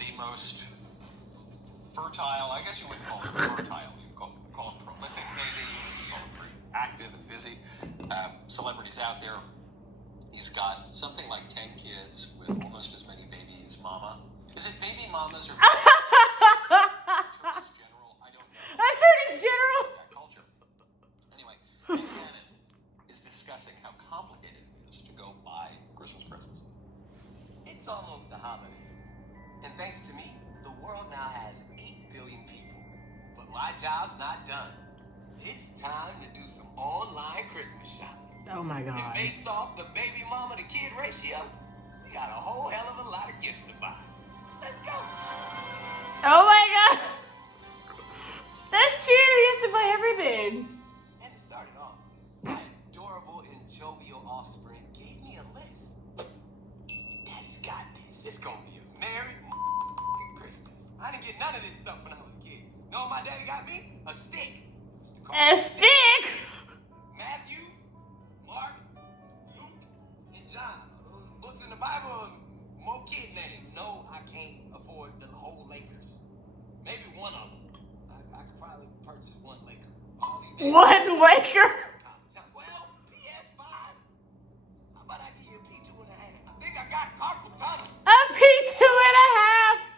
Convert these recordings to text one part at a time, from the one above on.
the most fertile, I guess you wouldn't call them fertile, you'd call them prolific maybe, you'd call them pretty active and busy celebrities out there. He's got something like 10 kids with almost as many babies mama. Is it baby mamas or attorneys general? I don't know. Attorneys general? That culture. Anyway, Nick Cannon is discussing how complicated it is to go buy Christmas presents. It's almost the holidays. And thanks to me, the world now has 8 billion people. But my job's not done. It's time to do some online Christmas shopping. Oh my And God. based off the baby mama to kid ratio, we got a whole hell of a lot of gifts to buy. Let's go. Oh my God. That's true. He has to buy everything. And it started off. My adorable and jovial offspring gave me a list. Daddy's got this. It's gonna be a merry Christmas. I didn't get none of this stuff when I was a kid. You know what my daddy got me? A stick. Used to call A it stick? Matthew, Mark, Luke, and John. Those books in the Bible are more kid names. No, I can't afford the whole Lakers. Maybe one of them. I could probably purchase one Laker. All these names. One Laker? Well, PS5. How about I give you a P2.5? I think I got carpal tunnel. A P2.5. He's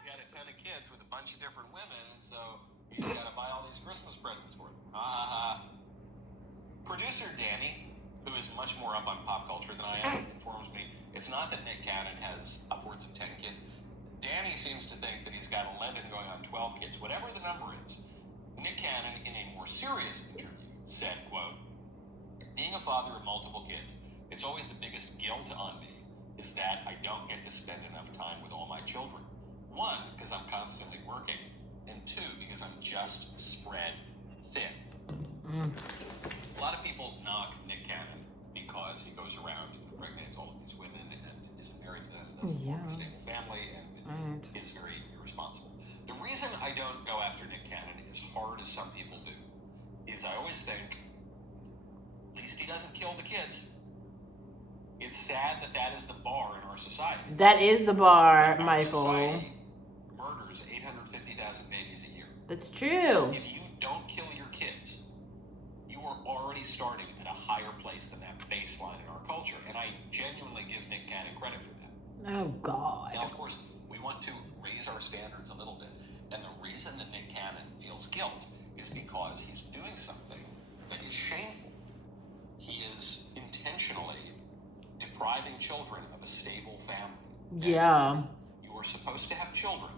got a ton of kids with a bunch of different women, and so he's got to buy all these Christmas presents for them. Producer Danny, who is much more up on pop culture than I am, informs me it's not that Nick Cannon has upwards of 10 kids. Danny seems to think that he's got 11 going on 12 kids. Whatever the number is, Nick Cannon, in a more serious interview, said, quote, "Being a father of multiple kids, it's always the biggest guilt on me is that I don't get to spend enough time with all my children. One, because I'm constantly working, and two, because I'm just spread thin." A lot of people knock Nick Cannon because he goes around and impregnates all of these women and isn't married to them and doesn't form a stable family and is very irresponsible. The reason I don't go after Nick Cannon as hard as some people do is I always think, at least he doesn't kill the kids. It's sad that that is the bar in our society. That is the bar, Our Michael. society murders 850,000 babies a year. That's So true. if you don't kill your kids, you are already starting at a higher place than that baseline in our culture. And I genuinely give Nick Cannon credit for that. Oh God. Now, of course, we want to raise our standards a little bit. And the reason that Nick Cannon feels guilt is because he's doing something that is shameful. He is intentionally depriving children of a stable family. Yeah. You are supposed to have children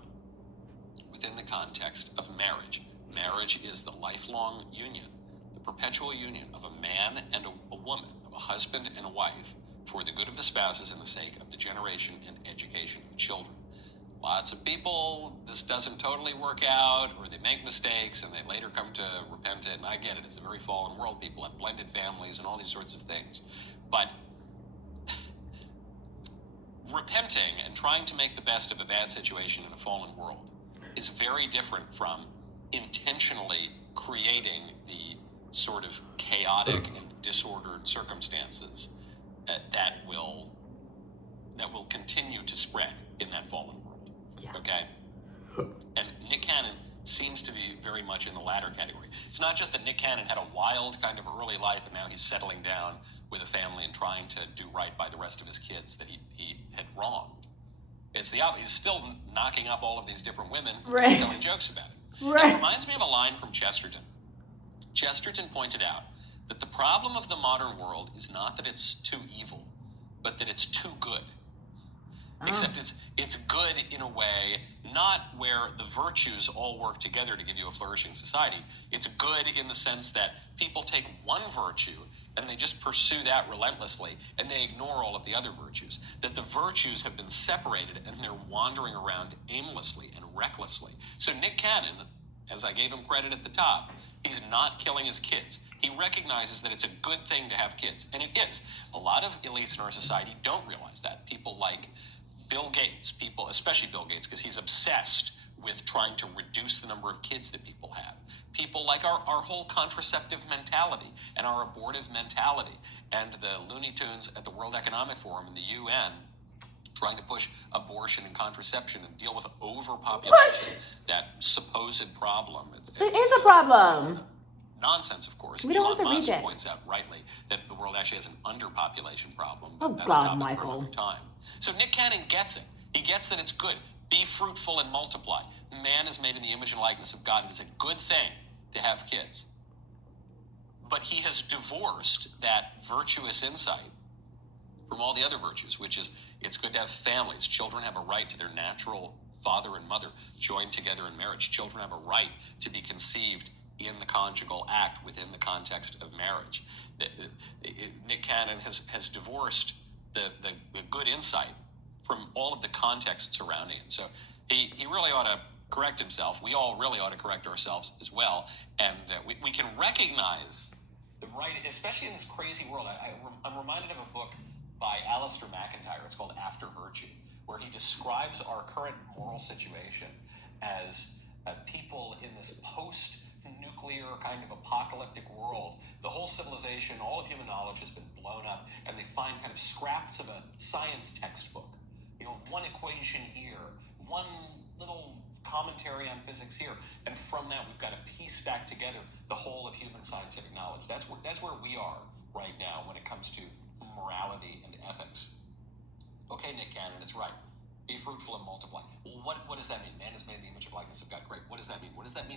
within the context of marriage. Marriage is the lifelong union, the perpetual union of a man and a woman, of a husband and a wife, for the good of the spouses and the sake of the generation and education of children. Lots of people, this doesn't totally work out, or they make mistakes and they later come to repent it, and I get it, it's a very fallen world. People have blended families and all these sorts of things. But repenting and trying to make the best of a bad situation in a fallen world is very different from intentionally creating the sort of chaotic and disordered circumstances that will continue to spread in that fallen world. Yeah. Okay? And Nick Cannon seems to be very much in the latter category. It's not just that Nick Cannon had a wild kind of early life and now he's settling down with a family and trying to do right by the rest of his kids that he had wronged. It's the opposite. He's still knocking up all of these different women Right. and telling jokes about it. Right. It reminds me of a line from Chesterton. Chesterton pointed out that the problem of the modern world is not that it's too evil, but that it's too good. Except it's good in a way, not where the virtues all work together to give you a flourishing society. It's good in the sense that people take one virtue and they just pursue that relentlessly and they ignore all of the other virtues. That the virtues have been separated and they're wandering around aimlessly and recklessly. So Nick Cannon, as I gave him credit at the top, he's not killing his kids. He recognizes that it's a good thing to have kids, and it is. A lot of elites in our society don't realize that. People like Bill Gates, especially Bill Gates, because he's obsessed with trying to reduce the number of kids that people have. People like our whole contraceptive mentality and our abortive mentality, and the Looney Tunes at the World Economic Forum and the UN trying to push abortion and contraception and deal with overpopulation, that supposed problem. It is a problem. Nonsense, of course. We don't want the Elon Musk rejects. points out rightly that the world actually has an underpopulation problem. Oh, That's God, a topic Michael. for another time. So Nick Cannon gets it. He gets that it's good. Be fruitful and multiply. Man is made in the image and likeness of God. It is a good thing to have kids. But he has divorced that virtuous insight from all the other virtues, which is it's good to have families. Children have a right to their natural father and mother joined together in marriage. Children have a right to be conceived in the conjugal act within the context of marriage. Nick Cannon has divorced the good insight from all of the context surrounding it. So he really ought to correct himself. We all really ought to correct ourselves as well. And we can recognize the right, especially in this crazy world. I'm reminded of a book by Alistair McIntyre. It's called After Virtue, where he describes our current moral situation as people in this post-nuclear kind of apocalyptic world. The whole civilization, all of human knowledge has been blown up, and they find kind of scraps of a science textbook. You know, one equation here, one little commentary on physics here, and from that we've got to piece back together the whole of human scientific knowledge. That's where we are right now when it comes to morality and ethics. Okay, Nick Cannon, it's right. Be fruitful and multiply. Well, what does that mean? Man is made in the image and likeness of God. Great. What does that mean? What does that mean?